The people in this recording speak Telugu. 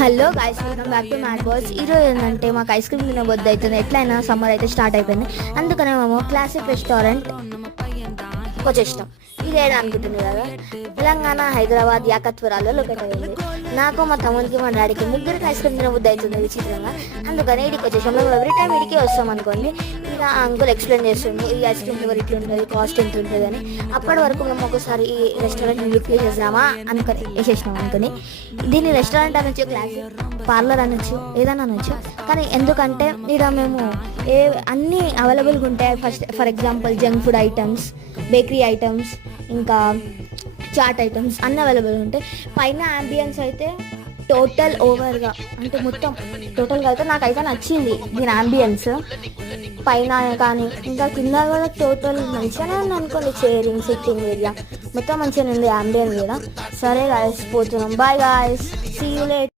Hello guys, welcome back to mad boys. ఈరోజు ఏంటంటే మాకు ఐస్ క్రీమ్ తినబొద్దు అవుతుంది. ఎట్లయినా సమ్మర్ అయితే స్టార్ట్ అయిపోయింది. అందుకనే మేము క్లాసిక్ రెస్టారెంట్ వచ్చేసినాం. ఇది ఏడా అనుకుంటుంది కదా, తెలంగాణ హైదరాబాద్ యాకత్వరాలో లొకేట్ అయింది. నాకు మా తమ్ముడికి మా డాడీకి ముగ్గురికి ఐస్ క్రీమ్ తినబుద్ధి అవుతుంది విచిత్రంగా. అందుకని ఇడికి వచ్చేసాం. మేము ఎవ్రీ టైం ఇడికి వస్తాం అనుకోండి. ఇక అంకుల్ ఎక్స్ప్లెయిన్ చేస్తుండే ఈ ఐస్ క్రీమ్ ఫ్లేవర్ ఇట్లా ఉంటుంది, కాస్ట్ ఎంత ఉంటుంది అని. అప్పటి వరకు మేము ఒకసారి ఈ రెస్టారెంట్ లుక్ వేసేసామా అనుకొని వేసేసినాం అనుకుని. దీన్ని రెస్టారెంట్ అనొచ్చు, క్లాసిక్ పార్లర్ అనొచ్చు, ఏదైనా అనొచ్చు. కానీ ఎందుకంటే ఇక్కడ మేము అన్నీ అవైలబుల్గా ఉంటాయి. For example junk food items, bakery items, ఇంకా చాట్ ఐటమ్స్ అన్నీ అవైలబుల్ ఉంటాయి. పైన యాంబియన్స్ అయితే టోటల్ ఓవర్గా అంటే మొత్తం టోటల్గా అయితే నాకైతే నచ్చింది దీని యాంబియన్స్. పైన కానీ ఇంకా కింద కూడా టోటల్ మంచిగానే ఉంది అనుకోండి. చైరింగ్, సిట్టింగ్ ఏరియా మొత్తం మంచిగానే ఉంది యాంబియన్స్ కూడా. సరే గాయస్, పోతున్నాం. Bye guys, see you later.